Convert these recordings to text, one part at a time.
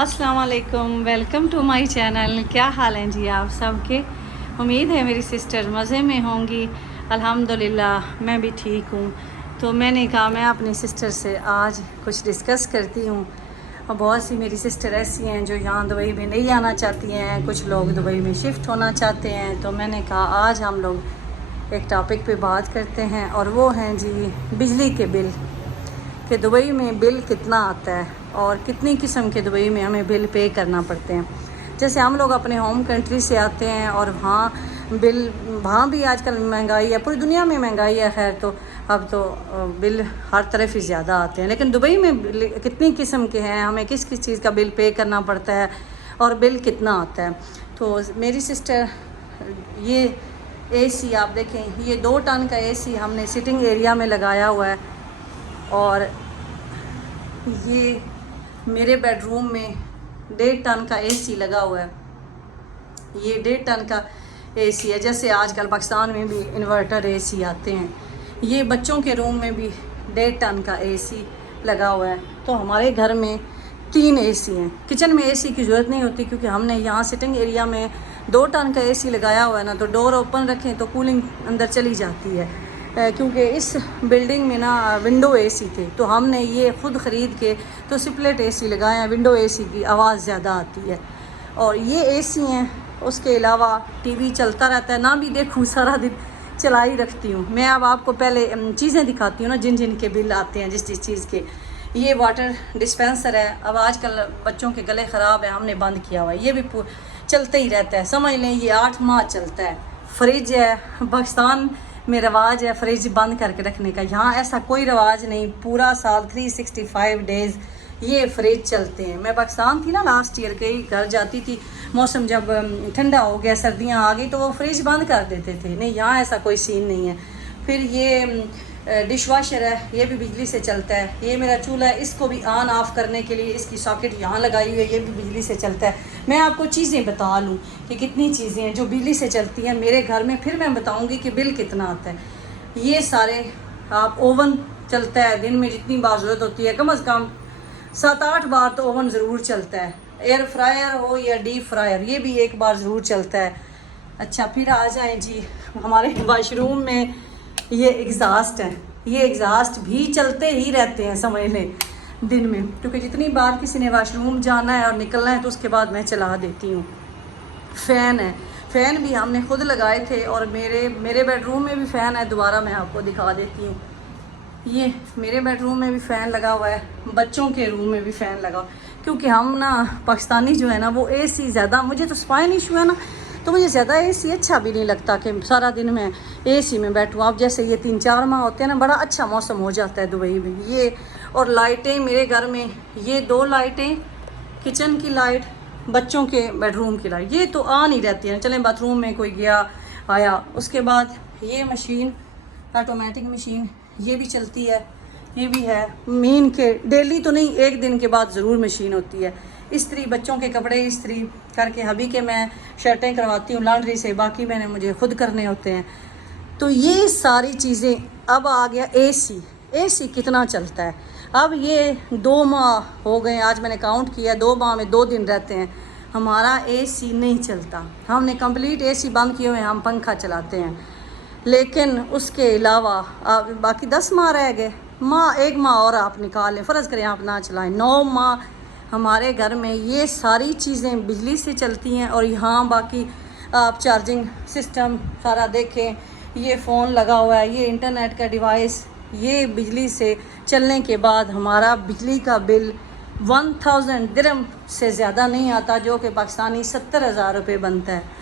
अस्सलाम वालेकुम, welcome to my channel. क्या हाल हैं जी आप सबके। उम्मीद है मेरी सिस्टर मज़े में होंगी। अल्हम्दुलिल्लाह मैं भी ठीक हूँ। तो मैंने कहा मैं अपनी सिस्टर से आज कुछ डिस्कस करती हूँ। और बहुत सी मेरी सिस्टर ऐसी हैं जो यहाँ दुबई में नहीं आना चाहती हैं, कुछ लोग दुबई में शिफ्ट होना चाहते हैं। तो मैंने कहा आज हम लोग एक टॉपिक पे बात करते हैं और वो हैं जी बिजली के बिल, कि दुबई में बिल कितना आता है और कितनी किस्म के दुबई में हमें बिल पे करना पड़ते हैं। जैसे हम लोग अपने होम कंट्री से आते हैं और वहाँ भी आजकल महंगाई है, पूरी दुनिया में महंगाई है। खैर तो अब तो बिल हर तरफ ही ज़्यादा आते हैं, लेकिन दुबई में कितनी किस्म के हैं, हमें किस किस चीज़ का बिल पे करना पड़ता है और बिल कितना आता है। तो मेरी सिस्टर ये एसी आप देखें, ये 2 टन का एसी हमने सिटिंग एरिया में लगाया हुआ है। और ये मेरे बेडरूम में 1.5 टन का एसी लगा हुआ है। ये 1.5 टन का एसी है। जैसे आजकल पाकिस्तान में भी इन्वर्टर एसी आते हैं, ये बच्चों के रूम में भी 1.5 टन का एसी लगा हुआ है। तो हमारे घर में 3 एसी हैं। किचन में एसी की ज़रूरत नहीं होती क्योंकि हमने यहाँ सिटिंग एरिया में 2 टन का एसी लगाया हुआ है ना, तो डोर ओपन रखें तो कूलिंग अंदर चली जाती है। क्योंकि इस बिल्डिंग में ना विंडो एसी थे, तो हमने ये ख़ुद ख़रीद के तो स्प्लिट एसी लगाए हैं। विंडो एसी की आवाज़ ज़्यादा आती है। और ये एसी हैं, उसके अलावा टीवी चलता रहता है, ना भी देखूँ सारा दिन चला ही रखती हूँ। मैं अब आपको पहले चीज़ें दिखाती हूँ ना जिन जिन के बिल आते हैं, जिस जिस चीज़ के। ये वाटर डिस्पेंसर है। अब आजकल बच्चों के गले ख़राब है, हमने बंद किया हुआ है। ये भी चलते ही रहता है, समझ लें ये 8 माह चलता है। फ्रिज है, पाकिस्तान में रवाज है फ्रिज बंद करके रखने का, यहाँ ऐसा कोई रवाज नहीं। पूरा साल 365 डेज़ ये फ्रिज चलते हैं। मैं पाकिस्तान थी ना लास्ट ईयर, कई घर जाती थी, मौसम जब ठंडा हो गया, सर्दियाँ आ गई, तो वो फ्रिज बंद कर देते थे। नहीं, यहाँ ऐसा कोई सीन नहीं है। फिर ये डिश वाशर है, ये भी बिजली से चलता है। ये मेरा चूल्हा है, इसको भी ऑन ऑफ़ करने के लिए इसकी सॉकेट यहाँ लगाई हुई है, ये भी बिजली से चलता है। मैं आपको चीज़ें बता लूँ कि कितनी चीज़ें हैं जो बिजली से चलती हैं मेरे घर में, फिर मैं बताऊँगी कि बिल कितना आता है। ये सारे आप ओवन चलता है, दिन में जितनी बार ज़रूरत होती है, कम से कम 7-8 बार तो ओवन ज़रूर चलता है। एयर फ्रायर हो या डीप फ्रायर, ये भी एक बार ज़रूर चलता है। अच्छा, फिर आ जाए जी हमारे वाशरूम में ये एग्ज़ास्ट है। ये एग्ज़ास्ट भी चलते ही रहते हैं, समझ लें दिन में, क्योंकि जितनी बार किसी ने वाशरूम जाना है और निकलना है तो उसके बाद मैं चला देती हूँ। फ़ैन है, फ़ैन भी हमने खुद लगाए थे और मेरे बेडरूम में भी फ़ैन है। दोबारा मैं आपको दिखा देती हूँ। ये मेरे बेडरूम में भी फ़ैन लगा हुआ है, बच्चों के रूम में भी फ़ैन लगा, क्योंकि हम ना पाकिस्तानी जो है ना वो एसी ज़्यादा, मुझे तो स्पाइन इशू है ना, तो मुझे ज़्यादा एसी अच्छा भी नहीं लगता कि सारा दिन मैं एसी में बैठूँ। अब जैसे ये 3-4 माह होते हैं ना, बड़ा अच्छा मौसम हो जाता है दुबई में। ये और लाइटें मेरे घर में, ये 2 लाइटें, किचन की लाइट, बच्चों के बेडरूम की लाइट, ये तो ऑन ही रहती है। चलें बाथरूम में कोई गया आया, उसके बाद ये मशीन, ऑटोमेटिक मशीन, ये भी चलती है। ये भी है मीन के, डेली तो नहीं, एक दिन के बाद ज़रूर मशीन होती है। इस्त्री, बच्चों के कपड़े इस्त्री करके, हबी के मैं शर्टें करवाती हूँ लॉन्ड्री से, बाकी मैंने मुझे खुद करने होते हैं। तो ये सारी चीज़ें। अब आ गया एसी। एसी कितना चलता है। अब ये 2 माह हो गए, आज मैंने काउंट किया, 2 माह में 2 दिन रहते हैं, हमारा एसी नहीं चलता। हमने कंप्लीट एसी बंद किए हुए हैं, हम पंखा चलाते हैं। लेकिन उसके अलावा बाकी 10 माह रह गए। एक माह और आप निकाल लें, फ़र्ज़ करें आप ना चलाएं, 9 माह हमारे घर में ये सारी चीज़ें बिजली से चलती हैं। और यहाँ बाकी आप चार्जिंग सिस्टम सारा देखें, ये फ़ोन लगा हुआ है, ये इंटरनेट का डिवाइस, ये बिजली से चलने के बाद हमारा बिजली का बिल 1000 दिरहम से ज़्यादा नहीं आता, जो कि पाकिस्तानी 70,000 रुपये बनता है।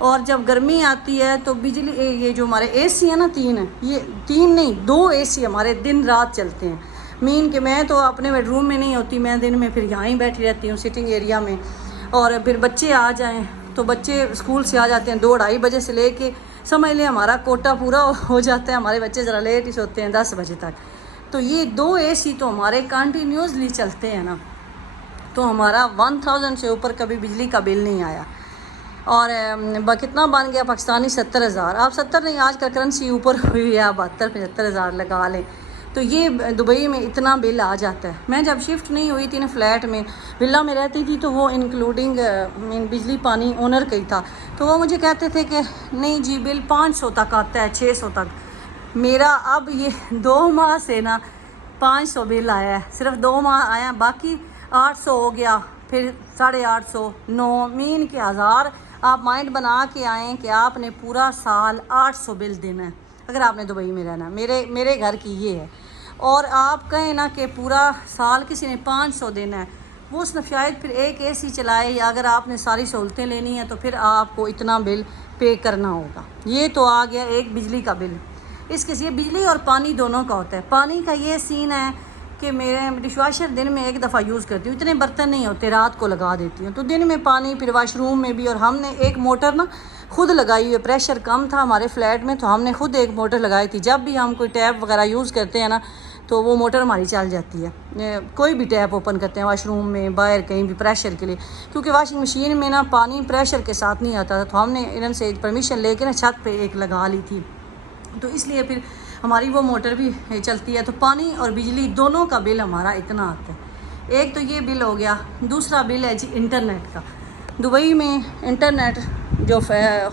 और जब गर्मी आती है तो बिजली, ये जो हमारे एसी है ना, 3 है, ये 3 नहीं 2 एसी हमारे दिन रात चलते हैं। मीन कि मैं तो अपने बेडरूम में नहीं होती, मैं दिन में फिर यहाँ ही बैठी रहती हूँ सिटिंग एरिया में। और फिर बच्चे आ जाएं तो बच्चे स्कूल से आ जाते हैं 2-2:30 बजे से लेके, समझ लें हमारा कोटा पूरा हो जाता है। हमारे बच्चे ज़रा लेट ही सोते हैं 10 बजे तक। तो ये 2 एसी तो हमारे कंटिन्यूसली चलते हैं ना, तो हमारा 1000 से ऊपर कभी बिजली का बिल नहीं आया। और कितना बन गया पाकिस्तानी 70,000। आप 70 नहीं, आज का करेंसी ऊपर हुई है, आप 72-75 हज़ार लगा लें। तो ये दुबई में इतना बिल आ जाता है। मैं जब शिफ्ट नहीं हुई थी ना फ्लैट में, विला में रहती थी, तो वो इंक्लूडिंग बिजली पानी ओनर का ही था, तो वो मुझे कहते थे कि नहीं जी बिल 500 तक आता है, 600 तक। मेरा अब ये 2 माह से ना 500 बिल आया है, सिर्फ 2 माह आया, बाकी 800 हो गया, फिर 850, 9 मीन के 1000। आप माइंड बना के आएँ कि आपने पूरा साल 800 बिल देना है अगर आपने दुबई में रहना। मेरे घर की ये है। और आप कहें ना कि पूरा साल किसी ने 500 देना है, वो उसने शायद फिर एक AC चलाए, या अगर आपने सारी सहूलतें लेनी है तो फिर आपको इतना बिल पे करना होगा। ये तो आ गया एक बिजली का बिल। इसके ये बिजली और पानी दोनों का होता है। पानी का ये सीन है कि मेरे डिशवाशर दिन में एक दफ़ा यूज़ करती हूँ, इतने बर्तन नहीं होते, रात को लगा देती हूँ, तो दिन में पानी, फिर वाशरूम में भी। और हमने एक मोटर ना खुद लगाई हुई है, प्रेशर कम था हमारे फ्लैट में, तो हमने खुद एक मोटर लगाई थी। जब भी हम कोई टैप वगैरह यूज़ करते हैं ना, तो वो मोटर हमारी चल जाती है। कोई भी टैप ओपन करते हैं वाशरूम में, बाहर कहीं भी प्रेशर के लिए, क्योंकि वॉशिंग मशीन में ना पानी प्रेशर के साथ नहीं आता था, तो हमने इनसे परमिशन लेके ना छत पे एक लगा ली थी, तो इसलिए फिर हमारी वो मोटर भी चलती है। तो पानी और बिजली दोनों का बिल हमारा इतना आता है। एक तो ये बिल हो गया। दूसरा बिल है जी इंटरनेट का। दुबई में इंटरनेट जो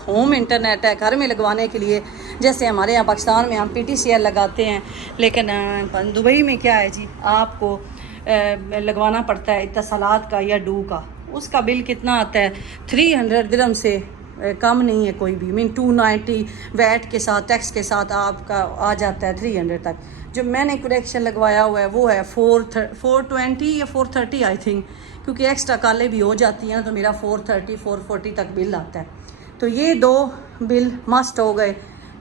होम इंटरनेट है घर में लगवाने के लिए, जैसे हमारे यहाँ पाकिस्तान में हम PTCL लगाते हैं, लेकिन दुबई में क्या है जी, आपको लगवाना पड़ता है इत्तसालात का या डू का। उसका बिल कितना आता है, 300 दिरहम से कम नहीं है कोई भी। 290 वैट के साथ, टैक्स के साथ आपका आ जाता है 300 तक। जो मैंने कनेक्शन लगवाया हुआ है वो है 420 या 430 आई थिंक, क्योंकि एक्स्ट्रा कालें भी हो जाती हैं, तो मेरा 430 440 तक बिल आता है। तो ये 2 बिल मस्ट हो गए,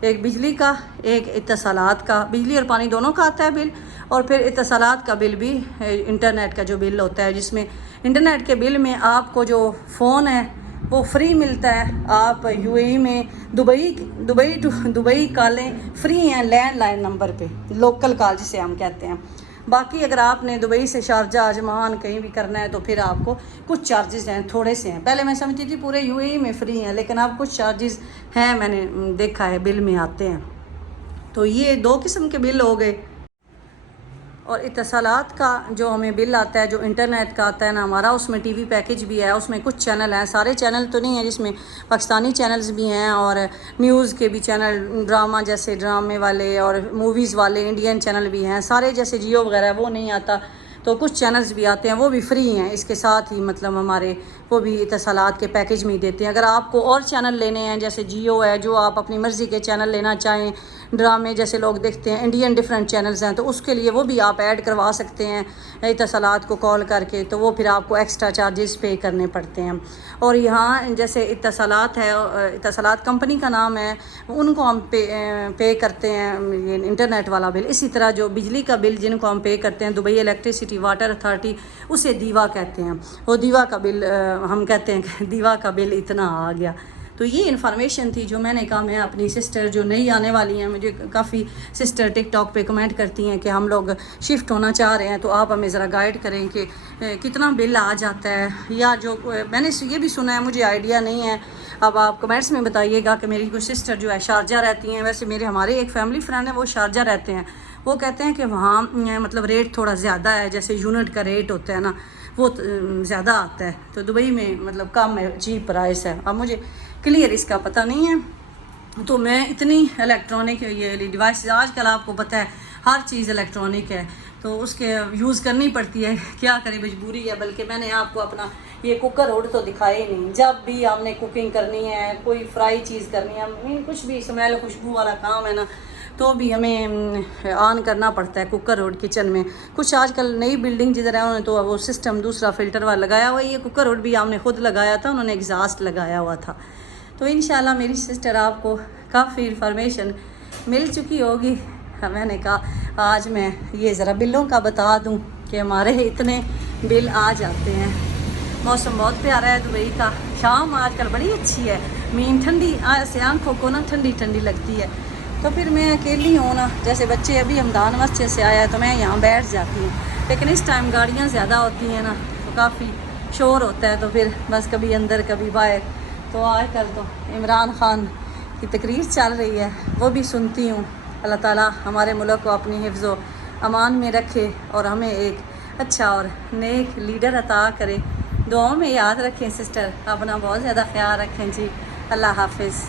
एक बिजली का, एक इत्तसालात का। बिजली और पानी दोनों का आता है बिल, और फिर इत्तसालात का बिल भी, इंटरनेट का जो बिल होता है, जिसमें इंटरनेट के बिल में आपको जो फ़ोन है वो फ्री मिलता है। आप UAE में दुबई कॉलें फ्री हैं लैंडलाइन नंबर पे, लोकल कॉल जिसे हम कहते हैं। बाकी अगर आपने दुबई से शारजा, अजमान कहीं भी करना है तो फिर आपको कुछ चार्जेस हैं, थोड़े से हैं। पहले मैं समझती थी पूरे UAE में फ्री हैं, लेकिन अब कुछ चार्जेस हैं, मैंने देखा है बिल में आते हैं। तो ये 2 किस्म के बिल हो गए। और इत्तसालात का जो हमें बिल आता है, जो इंटरनेट का आता है ना हमारा, उसमें TV पैकेज भी है, उसमें कुछ चैनल हैं, सारे चैनल तो नहीं हैं, जिसमें पाकिस्तानी चैनल्स भी हैं और न्यूज़ के भी चैनल, ड्रामा जैसे ड्रामे वाले और मूवीज़ वाले इंडियन चैनल भी हैं सारे, जैसे जियो वगैरह वो नहीं आता, तो कुछ चैनल्स भी आते हैं, वो भी फ्री हैं। इसके साथ ही मतलब हमारे वो भी इत्तसालात के पैकेज में ही देते हैं। अगर आपको और चैनल लेने हैं, जैसे जियो है, जो आप अपनी मर्ज़ी के चैनल लेना चाहें, ड्रामे जैसे लोग देखते हैं, इंडियन डिफरेंट चैनल्स हैं, तो उसके लिए वो भी आप ऐड करवा सकते हैं इत्तसालात को कॉल करके, तो वो फिर आपको एक्स्ट्रा चार्जेस पे करने पड़ते हैं। और यहाँ जैसे इत्तसालात है, इत्तसालात कंपनी का नाम है, उनको हम पे करते हैं ये इंटरनेट वाला बिल। इसी तरह जो बिजली का बिल जिनको हम पे करते हैं, दुबई इलेक्ट्रिसिटी वाटर अथॉरिटी, उसे दीवा कहते हैं। वो दीवा का बिल हम कहते हैं कि दीवा का बिल इतना आ गया। तो ये इन्फॉर्मेशन थी जो मैंने कहा मैं अपनी सिस्टर जो नई आने वाली हैं, मुझे काफ़ी सिस्टर टिकटॉक पे कमेंट करती हैं कि हम लोग शिफ्ट होना चाह रहे हैं, तो आप हमें ज़रा गाइड करें कि कितना बिल आ जाता है, या जो मैंने ये भी सुना है, मुझे आइडिया नहीं है, अब आप कमेंट्स में बताइएगा कि मेरी कुछ सिस्टर जो है शारजा रहती हैं, वैसे हमारे एक फैमिली फ्रेंड है वो शारजा रहते हैं, वो कहते हैं कि वहाँ मतलब रेट थोड़ा ज़्यादा है, जैसे यूनिट का रेट होता है ना वो ज़्यादा आता है, तो दुबई में मतलब कम है, चीप प्राइस है। अब मुझे क्लियर इसका पता नहीं है, तो मैं इतनी इलेक्ट्रॉनिक ये डिवाइस आजकल आपको पता है हर चीज़ इलेक्ट्रॉनिक है, तो उसके यूज़ करनी पड़ती है, क्या करें मजबूरी है। बल्कि मैंने आपको अपना ये कुकर हुड तो दिखाया ही नहीं। जब भी आपने कुकिंग करनी है, कोई फ्राई चीज़ करनी है, कुछ भी स्मेल खुशबू वाला काम है ना, तो भी हमें ऑन करना पड़ता है कुकर हुड किचन में। कुछ आजकल नई बिल्डिंग जिधर है उन्होंने तो वो सिस्टम दूसरा फ़िल्टर वाला लगाया हुआ है, ये कुकर हुड भी हमने खुद लगाया था, उन्होंने एग्जॉस्ट लगाया हुआ था। तो इंशाल्लाह मेरी सिस्टर आपको काफ़ी इन्फॉर्मेशन मिल चुकी होगी। मैंने कहा आज मैं ये ज़रा बिलों का बता दूं कि हमारे इतने बिल आ जाते हैं। मौसम बहुत प्यारा है दुबई का, शाम आजकल बड़ी अच्छी है, मीन ठंडी ऐसे आँखों को ना ठंडी ठंडी लगती है। तो फिर मैं अकेली हूँ ना, जैसे बच्चे अभी हमदान मस्जिद से आया तो मैं यहाँ बैठ जाती हूँ, लेकिन इस टाइम गाड़ियाँ ज़्यादा होती हैं ना, तो काफ़ी शोर होता है, तो फिर बस कभी अंदर कभी बाहर। तो आजकल तो इमरान खान की तकरीर चल रही है, वो भी सुनती हूँ। अल्लाह ताला हमारे मुल्क को अपनी हिफ्ज़ो अमान में रखे और हमें एक अच्छा और नेक लीडर अता करे। दुआओं में याद रखें सिस्टर, अपना बहुत ज़्यादा ख्याल रखें जी। अल्लाह हाफिज़।